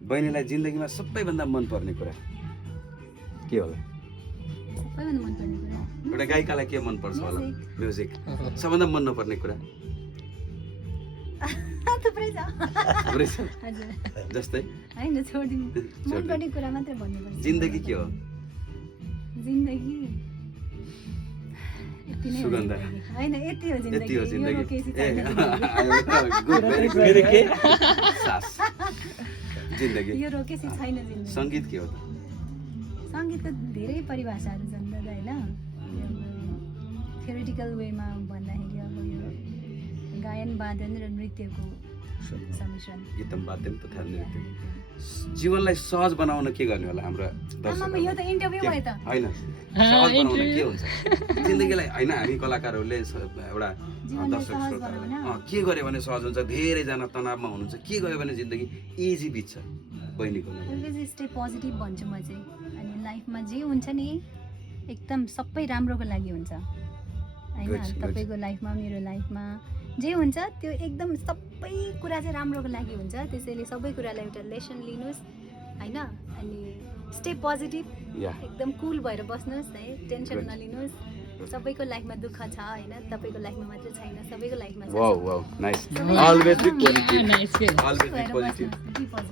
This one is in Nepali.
बहिनीलाई जिन्दगीमा सबैभन्दा मन पर्ने कुरा के होला? सबैभन्दा मन पर्ने कुरा एउटा गायिकालाई के मन पर्छ होला? म्युजिक। सबभन्दा मन नपर्ने कुरा? थुप्रै छ। थुप्रै छ। हजुर। जस्तै? हैन छोडिदिनु। मन पर्ने कुरा मात्रै भन्नुपर्छ। जिन्दगी के हो? जिन्दगी यति नै हो सुगन्ध। जिन्दगी। हैन यति हो जिन्दगी। यति हो जिन्दगी। यो केसी ए छैन गुड भेरी फेरि के? सास। जिन्दगी। यो रोकेसी छैन जिन्दगी। संगीत के हो त? सङ्गीतको धेरै परिभाषाहरू छन् दादा होइन थ्योरिटिकल वेमा भन्दाखेरि अब यो गायन वादन र नृत्यको सम्मिश्रण गीतम वाद्यम तथा नृत्य। जीवनलाई सहज बनाउन के गर्ने होला हाम्रो आमामा यो त इन्टरभ्यू भयो त हैन सहज बनाउन के हुन्छ जिन्दगीलाई हैन हामी कलाकारहरूले एउटा दर्शक सहज श्रोताहरूलाई बनाउन? के गर्यो भने सहज हुन्छ धेरै जना तनावमा हुनुहुन्छ के गर्यो भने जिन्दगी इजी बित्छ बहिनीको लागि अलवेज स्टे पोजिटिभ भन्छु म चाहिँ अनि लाइफमा जे हुन्छ नि एकदम सबै राम्रोको लागि हुन्छ होइन Good, good. तपाईँको लाइफमा मेरो लाइफमा जे हुन्छ त्यो एकदम सबै कुरा चाहिँ राम्रोको लागि हुन्छ त्यसैले सबै कुरालाई एउटा लेसन लिनुहोस् होइन अनि स्टे पोजिटिभ या एकदम कुल भएर बस्नुहोस् है टेन्सन Good. नलिनुहोस् सबैको लाइफमा दुःख छ होइन तपाईँको लाइफमा मात्रै छैन सबैको लाइफमा छ वाउ वाउ नाइस सबै- always be positive Nice. Always be भएर पोजिटिभ बस्नुहोस्, be positive।